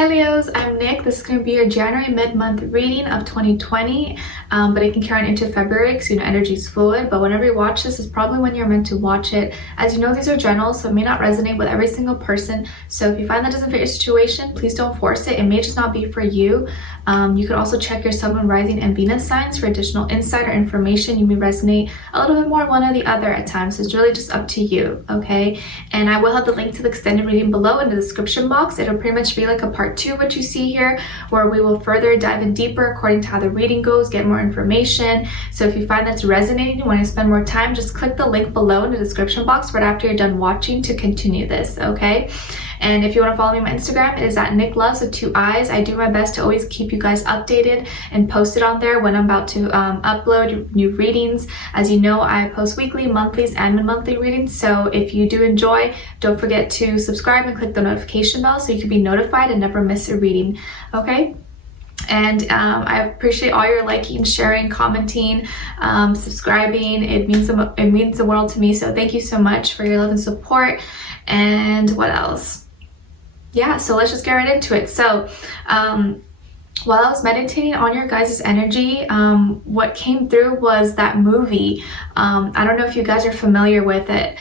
Hi Leos, I'm Nick. This is going to be your January mid-month reading of 2020, but it can carry on into February because energy is fluid. But whenever you watch this is probably when you're meant to watch it. As you know, these are general, so it may not resonate with every single person. So if you find that doesn't fit your situation, please don't force it. It may just not be for you. You could also check your Sun, Moon, Rising, and Venus signs for additional insight or information. You may resonate a little bit more one or the other at times. So it's really just up to you, okay? And I will have the link to the extended reading below in the description box. It'll pretty much be like a part 2 what you see here, where we will further dive in deeper according to how the reading goes, get more information. So if you find that's resonating, you want to spend more time, just click the link below in the description box right after you're done watching to continue this, okay? And if you want to follow me on my Instagram, it is at NicLoves with 2 eyes. I do my best to always keep you guys updated and post it on there when I'm about to upload new readings. As you know, I post weekly, monthlies, and mid-monthly readings. So if you do enjoy, don't forget to subscribe and click the notification bell so you can be notified and never miss a reading, okay? And I appreciate all your liking, sharing, commenting, subscribing. It means the world to me. So thank you so much for your love and support. And what else? Yeah, so let's just get right into it. So while I was meditating on your guys' energy, what came through was that movie. I don't know if you guys are familiar with it.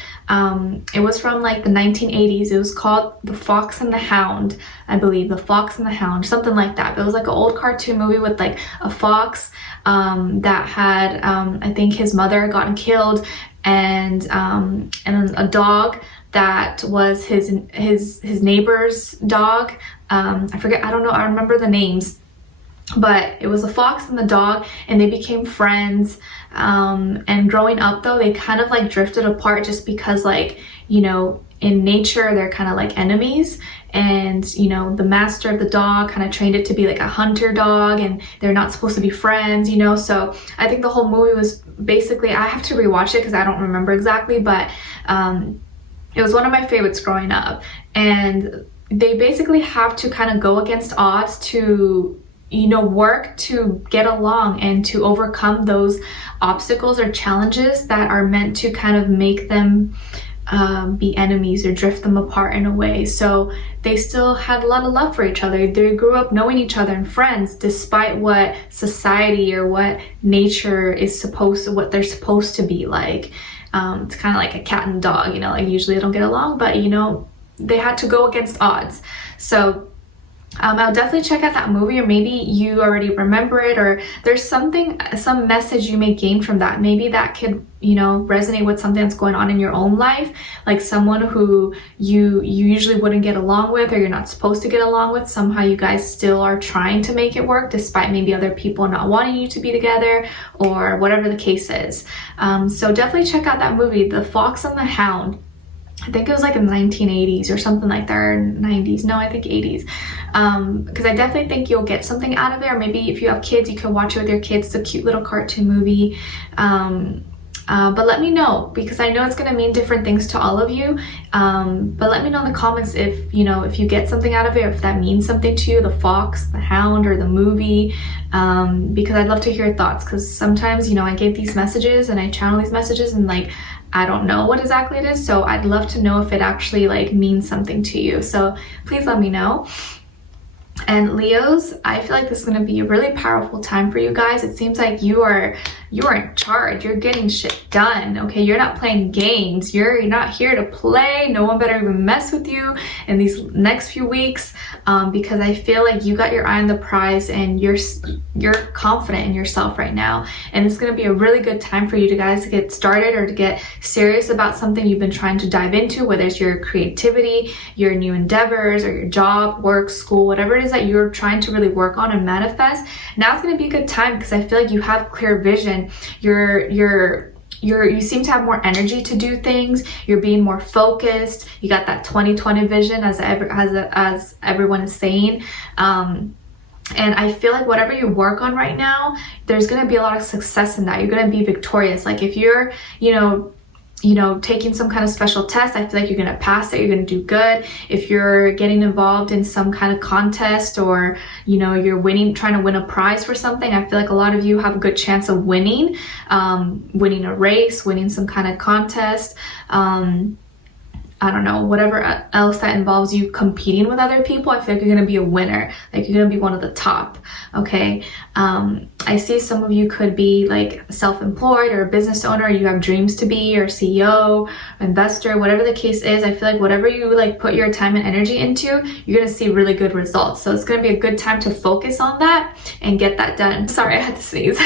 It was from like the 1980s. It was called The Fox and the Hound, I believe. The Fox and the Hound, something like that. But it was like an old cartoon movie with like a fox that had, I think his mother had gotten killed, and then a dog that was his neighbor's dog. I forget, I don't know, I remember the names, but it was a fox and the dog, and they became friends. And growing up though, they kind of like drifted apart just because, like, you know, in nature they're kind of like enemies, and you know, the master of the dog kind of trained it to be like a hunter dog, and they're not supposed to be friends, you know. So I think the whole movie was basically, I have to rewatch it because I don't remember exactly, but it was one of my favorites growing up. And they basically have to kind of go against odds to, you know, work to get along and to overcome those obstacles or challenges that are meant to kind of make them be enemies or drift them apart in a way. So they still had a lot of love for each other. They grew up knowing each other and friends, despite what society or what nature is what they're supposed to be like. It's kind of like a cat and dog, you know, like usually they don't get along, but you know, they had to go against odds. So I'll definitely check out that movie, or maybe you already remember it, or there's some message you may gain from that. Maybe that could, you know, resonate with something that's going on in your own life, like someone who you usually wouldn't get along with, or you're not supposed to get along with. Somehow you guys still are trying to make it work despite maybe other people not wanting you to be together, or whatever the case is. So definitely check out that movie, The Fox and the Hound. I think it was like in the 1980s or something like that, or 90s. No, I think 80s. Because I definitely think you'll get something out of it. Or maybe if you have kids, you can watch it with your kids. It's a cute little cartoon movie. But let me know, because I know it's going to mean different things to all of you. But let me know in the comments if, you know, if you get something out of it, or if that means something to you, the fox, the hound, or the movie. Because I'd love to hear your thoughts, because sometimes, you know, I get these messages and I channel these messages and like, I don't know what exactly it is. So I'd love to know if it actually like means something to you. So please let me know. And Leos, I feel like this is going to be a really powerful time for you guys. It seems like you are in charge. You're getting shit done, okay? You're not playing games. You're not here to play. No one better even mess with you in these next few weeks, because I feel like you got your eye on the prize, and you're confident in yourself right now. And it's going to be a really good time for you guys to get started, or to get serious about something you've been trying to dive into, whether it's your creativity, your new endeavors, or your job, work, school, whatever it is that you're trying to really work on and manifest. Now it's going to be a good time, because I feel like you have clear vision. You seem to have more energy to do things. You're being more focused. You got that 2020 vision, as everyone is saying. And I feel like whatever you work on right now, there's going to be a lot of success in that. You're going to be victorious. Like if you're, you know, taking some kind of special test, I feel like you're going to pass it. You're going to do good. If you're getting involved in some kind of contest, or, you know, you're trying to win a prize for something, I feel like a lot of you have a good chance of winning a race, winning some kind of contest. I don't know, whatever else that involves you competing with other people, I feel like you're going to be a winner. Like you're going to be one of the top. Okay. I see some of you could be like self-employed or a business owner. You have dreams to be, or CEO, investor, whatever the case is. I feel like whatever you like put your time and energy into, you're going to see really good results. So it's going to be a good time to focus on that and get that done. Sorry, I had to sneeze.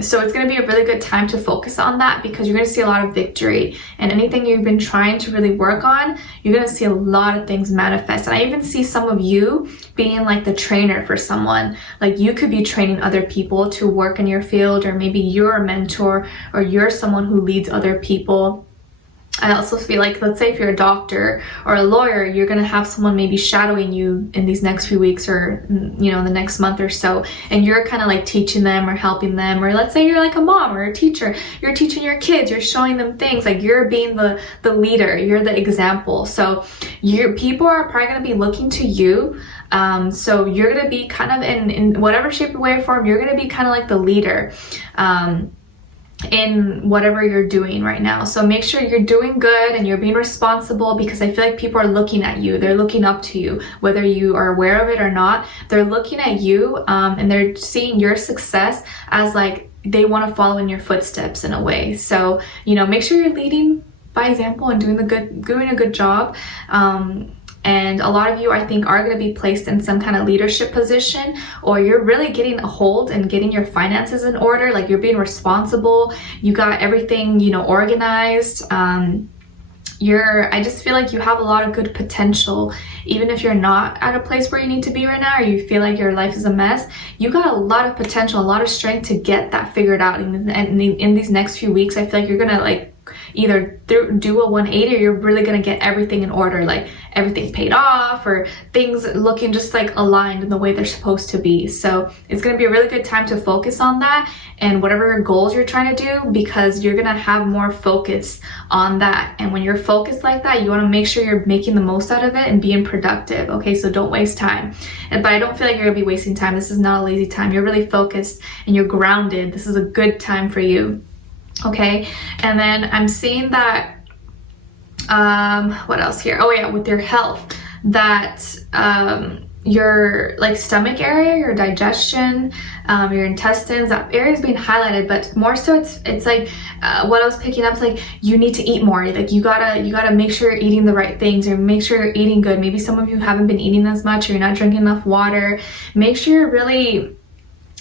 So it's going to be a really good time to focus on that, because you're going to see a lot of victory, and anything you've been trying to really work on, you're going to see a lot of things manifest. And I even see some of you being like the trainer for someone. Like you could be training other people to work in your field, or maybe you're a mentor, or you're someone who leads other people. I also feel like, let's say if you're a doctor or a lawyer, you're going to have someone maybe shadowing you in these next few weeks, or, you know, in the next month or so. And you're kind of like teaching them or helping them. Or let's say you're like a mom or a teacher, you're teaching your kids, you're showing them things. Like you're being the leader, you're the example. So people are probably going to be looking to you. So you're going to be kind of in whatever shape or way or form, you're going to be kind of like the leader. In whatever you're doing right now. So make sure you're doing good and you're being responsible, because I feel like people are looking at you. They're looking up to you, whether you are aware of it or not. They're looking at you, and they're seeing your success as like they want to follow in your footsteps in a way. So, you know, make sure you're leading by example and doing a good job. And a lot of you, I think, are going to be placed in some kind of leadership position, or you're really getting a hold and getting your finances in order. Like you're being responsible. You got everything, you know, organized. I just feel like you have a lot of good potential. Even if you're not at a place where you need to be right now, or you feel like your life is a mess, you got a lot of potential, a lot of strength to get that figured out. And in these next few weeks, I feel like you're going to like either do a 180, or you're really going to get everything in order, like everything paid off, or things looking just like aligned in the way they're supposed to be. So it's going to be a really good time to focus on that and whatever goals you're trying to do, because you're going to have more focus on that. And when you're focused like that, you want to make sure you're making the most out of it and being productive. Okay, so don't waste time. But I don't feel like you're going to be wasting time. This is not a lazy time. You're really focused and you're grounded. This is a good time for you. Okay, and then I'm seeing that, what else here? Oh yeah, with your health, that your like stomach area, your digestion, your intestines, that area is being highlighted. But more so, it's like what I was picking up is like you need to eat more. Like you gotta make sure you're eating the right things, or make sure you're eating good. Maybe some of you haven't been eating as much, or you're not drinking enough water. Make sure you're really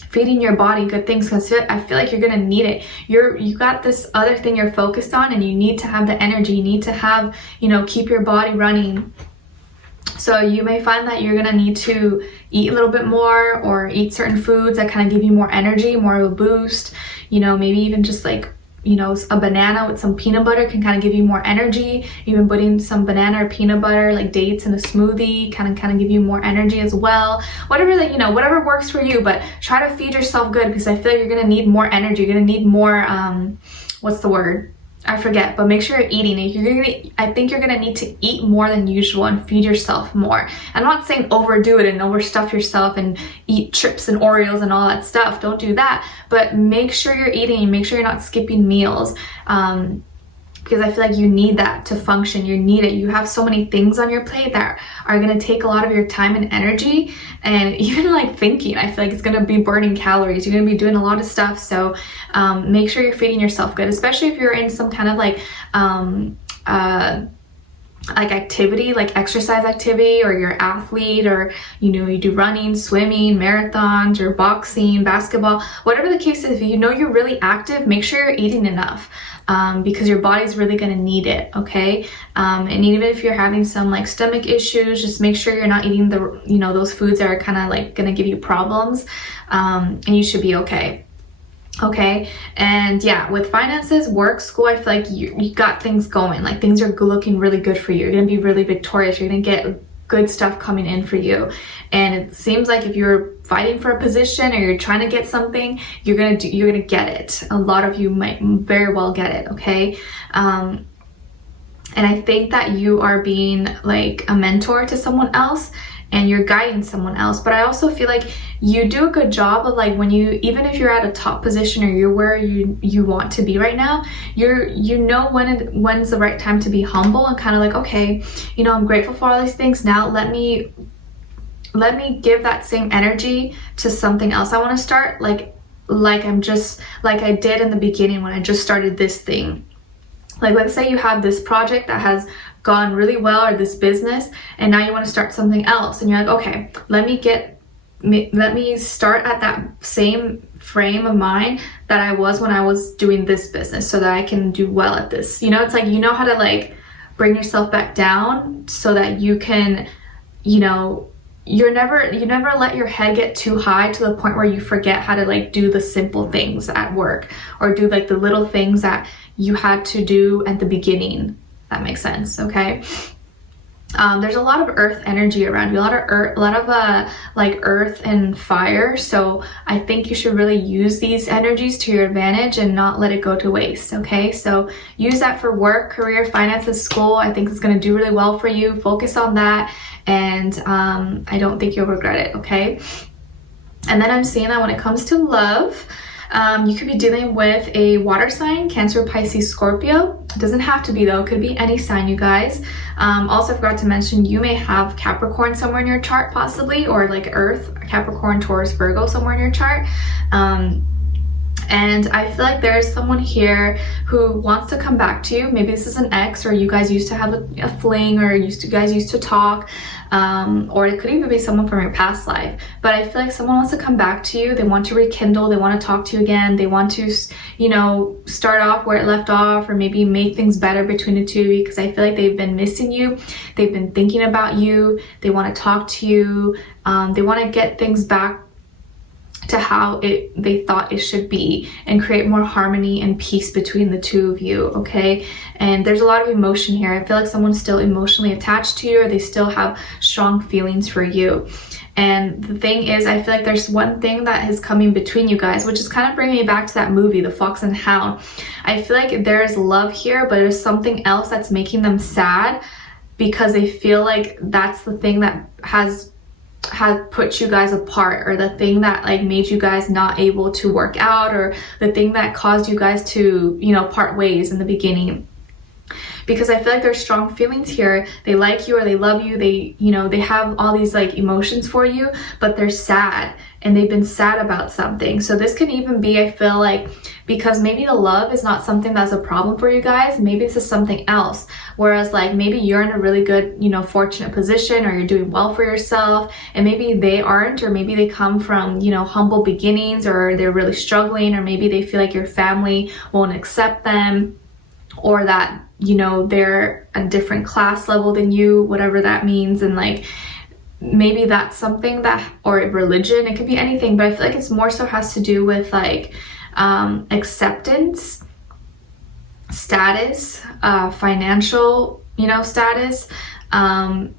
feeding your body good things, because I feel like you're gonna need it. You got this other thing you're focused on, and you need to have the energy. You need to have, you know, keep your body running. So you may find that you're gonna need to eat a little bit more, or eat certain foods that kind of give you more energy, more of a boost. You know, maybe even just like, you know, a banana with some peanut butter can kind of give you more energy. Even putting some banana or peanut butter, like dates, in a smoothie kind of give you more energy as well. Whatever that, you know, whatever works for you, but try to feed yourself good, because I feel like you're gonna need more energy. You're gonna need more, what's the word? I forget, but make sure you're eating it. I think you're gonna need to eat more than usual and feed yourself more. I'm not saying overdo it and overstuff yourself and eat chips and Oreos and all that stuff. Don't do that. But make sure you're eating and make sure you're not skipping meals. Because I feel like you need that to function. You need it. You have so many things on your plate that are going to take a lot of your time and energy, and even like thinking. I feel like it's going to be burning calories. You're going to be doing a lot of stuff. So make sure you're feeding yourself good, especially if you're in some kind of like activity, like exercise activity, or you're an athlete, or you know, you do running, swimming, marathons, or boxing, basketball, whatever the case is. If you know you're really active, make sure you're eating enough. Because your body's really going to need it. Okay. And even if you're having some like stomach issues, just make sure you're not eating the, you know, those foods that are kind of like going to give you problems. And you should be okay. Okay. And yeah, with finances, work, school, I feel like you got things going. Like things are looking really good for you. You're going to be really victorious. You're going to get good stuff coming in for you. And it seems like if you're fighting for a position, or you're trying to get something, you're gonna get it. A lot of you might very well get it. Okay. And I think that you are being like a mentor to someone else, and you're guiding someone else. But I also feel like you do a good job of like, when you, even if you're at a top position or you're where you want to be right now, you know when's the right time to be humble and kind of like, okay, you know, I'm grateful for all these things. Now let me give that same energy to something else I want to start, like I'm just like I did in the beginning when I just started this thing. Like, let's say you have this project that has gone really well, or this business, and now you want to start something else, and you're like, okay, let me start at that same frame of mind that I was when I was doing this business, so that I can do well at this. You know, it's like, you know how to like bring yourself back down so that you can, you know, you never let your head get too high to the point where you forget how to like do the simple things at work, or do like the little things that you had to do at the beginning. That makes sense. Okay. There's a lot of earth energy around you, a lot of like earth and fire. So I think you should really use these energies to your advantage and not let it go to waste. Okay, so use that for work, career, finances, school. I think it's going to do really well for you. Focus on that, and I don't think you'll regret it. Okay. And then I'm seeing that when it comes to love, you could be dealing with a water sign, Cancer, Pisces, Scorpio. It doesn't have to be though, it could be any sign, you guys. Also, I forgot to mention, you may have Capricorn somewhere in your chart possibly, or like Earth, Capricorn, Taurus, Virgo somewhere in your chart. And I feel like there's someone here who wants to come back to you. Maybe this is an ex, or you guys used to have a fling, or you guys used to talk, or it could even be someone from your past life. But I feel like someone wants to come back to you. They want to rekindle. They want to talk to you again. They want to, you know, start off where it left off, or maybe make things better between the two of you, because I feel like they've been missing you. They've been thinking about you. They want to talk to you. They want to get things back to how they thought it should be, and create more harmony and peace between the two of you. Okay, and there's a lot of emotion here. I feel like someone's still emotionally attached to you, or they still have strong feelings for you. And the thing is, I feel like there's one thing that is coming between you guys, which is kind of bringing me back to that movie, The Fox and Hound. I feel like there is love here, but there's something else that's making them sad, because they feel like that's the thing that has put you guys apart, or the thing that like made you guys not able to work out, or the thing that caused you guys to, you know, part ways in the beginning. Because I feel like there's strong feelings here. They like you, or they love you. They, you know, they have all these like emotions for you, but they're sad, and they've been sad about something. So this can even be, I feel like, because maybe the love is not something that's a problem for you guys. Maybe this is something else. Whereas like maybe you're in a really good, you know, fortunate position, or you're doing well for yourself, and maybe they aren't, or maybe they come from, you know, humble beginnings, or they're really struggling, or maybe they feel like your family won't accept them, or that, you know, they're a different class level than you, whatever that means. And like, maybe that's something that, or religion, it could be anything, but I feel like it's more so has to do with like acceptance, status, financial, you know, status.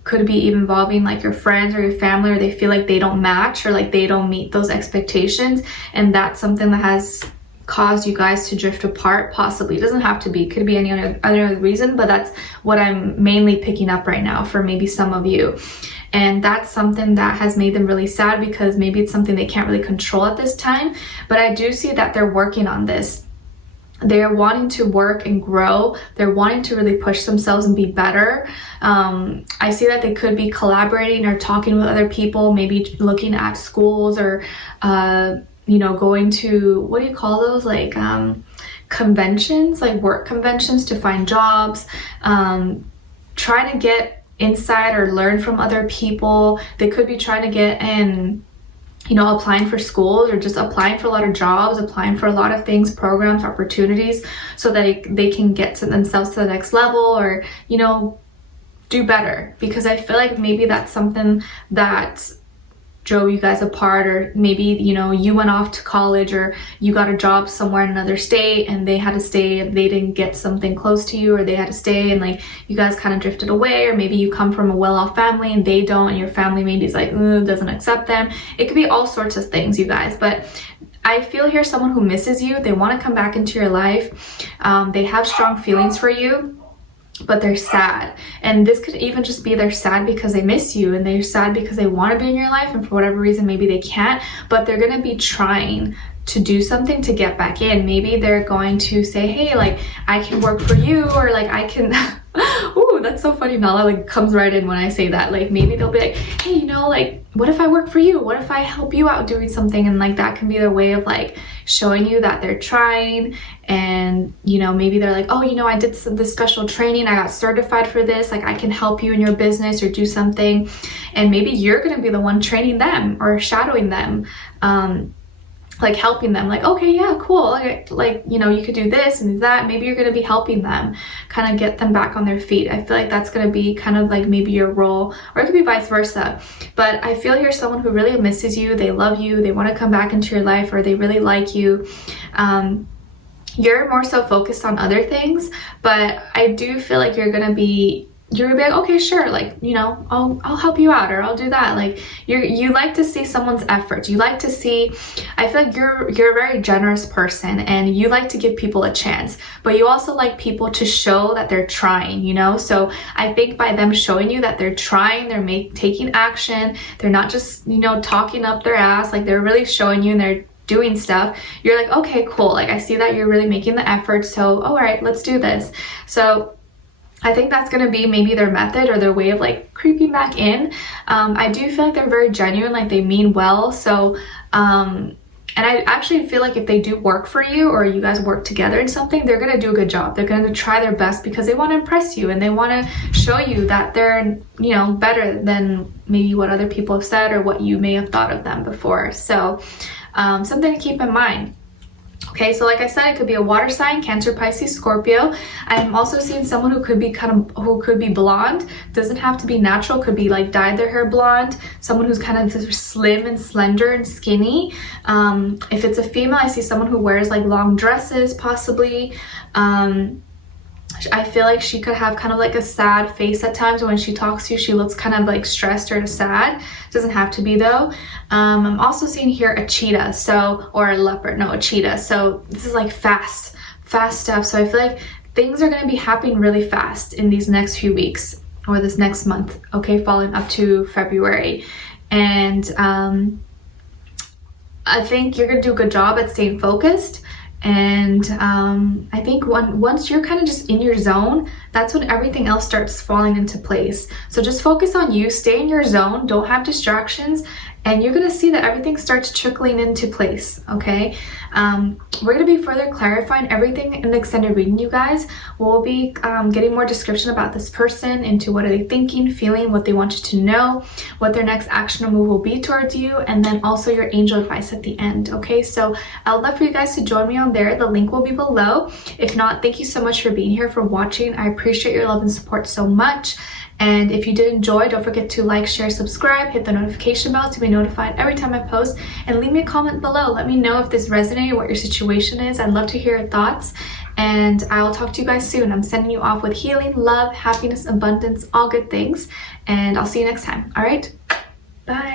Could be even involving like your friends or your family, or they feel like they don't match, or like they don't meet those expectations, and that's something that has caused you guys to drift apart. Possibly, it doesn't have to be, it could be any other reason, but that's what I'm mainly picking up right now for maybe some of you. And that's something that has made them really sad, because maybe it's something they can't really control at this time. But I do see that they're working on this. They're wanting to work and grow. They're wanting to really push themselves and be better. I see that they could be collaborating or talking with other people, maybe looking at schools, or you know, going to, what do you call those, like conventions, like work conventions, to find jobs, trying to get insight or learn from other people. They could be trying to get in, you know, applying for schools, or just applying for a lot of jobs, applying for a lot of things, programs, opportunities, so that they can get to themselves to the next level, or, you know, do better. Because I feel like maybe that's something that drove you guys apart, or maybe, you know, you went off to college, or you got a job somewhere in another state, and they had to stay, and they didn't get something close to you, or they had to stay, and like you guys kind of drifted away. Or maybe you come from a well-off family and they don't, and your family maybe is like doesn't accept them. It could be all sorts of things, you guys. But I feel here someone who misses you. They want to come back into your life. They have strong feelings for you. but they're sad. And this could even just be they're sad because they miss you, and they're sad because they want to be in your life, and for whatever reason maybe they can't, but they're going to be trying to do something to get back in. Maybe they're going to say, hey, like, I can work for you, or like I can ooh, that's so funny. Nala like comes right in when I say that. Like, maybe they'll be like, hey, you know, like, what if I work for you? What if I help you out doing something? And like that can be their way of like showing you that they're trying. And you know, maybe they're like, oh, you know, I did this special training, I got certified for this, like I can help you in your business or do something. And maybe you're going to be the one training them or shadowing them, like helping them, like, okay, yeah, cool, like, you know, you could do this and that. Maybe you're going to be helping them kind of get them back on their feet. I feel like that's going to be kind of like maybe your role, or it could be vice versa. But I feel you're someone who really misses you, they love you, they want to come back into your life, or they really like you. You're more so focused on other things, but I do feel like you're gonna be like, okay, sure, like, you know, I'll help you out, or I'll do that. Like, you like to see someone's efforts. You like to see, I feel like you're a very generous person, and you like to give people a chance, but you also like people to show that they're trying, you know? So I think by them showing you that they're trying, they're taking action, they're not just, you know, talking up their ass, like they're really showing you and they're doing stuff, you're like, okay, cool, like I see that you're really making the effort, so all right, let's do this. So I think that's going to be maybe their method or their way of like creeping back in. I do feel like they're very genuine, like they mean well. So and I actually feel like if they do work for you, or you guys work together in something, they're going to do a good job. They're going to try their best because they want to impress you, and they want to show you that they're, you know, better than maybe what other people have said or what you may have thought of them before. So something to keep in mind. Okay, so like I said, it could be a water sign, Cancer, Pisces, Scorpio. I'm also seeing someone who could be blonde. Doesn't have to be natural, could be like dyed their hair blonde. Someone who's kind of slim and slender and skinny. If it's a female, I see someone who wears like long dresses, possibly. I feel like she could have kind of like a sad face at times. When she talks to you, she looks kind of like stressed or sad. Doesn't have to be though. I'm also seeing here a cheetah, or a leopard, no, a cheetah. So this is like fast stuff. So I feel like things are going to be happening really fast in these next few weeks, or this next month, okay, following up to February. And I think you're going to do a good job at staying focused. And I think once you're kind of just in your zone, that's when everything else starts falling into place. So just focus on you, stay in your zone, don't have distractions, and you're going to see that everything starts trickling into place, okay? We're going to be further clarifying everything in the extended reading, you guys. We'll be getting more description about this person, into what are they thinking, feeling, what they want you to know, what their next action or move will be towards you, and then also your angel advice at the end, okay? So I would love for you guys to join me on there. The link will be below. If not, thank you so much for being here, for watching. I appreciate your love and support so much. And if you did enjoy, don't forget to like, share, subscribe, hit the notification bell to be notified every time I post, and leave me a comment below. Let me know if this resonated, what your situation is. I'd love to hear your thoughts, and I'll talk to you guys soon. I'm sending you off with healing, love, happiness, abundance, all good things, and I'll see you next time. All right, bye.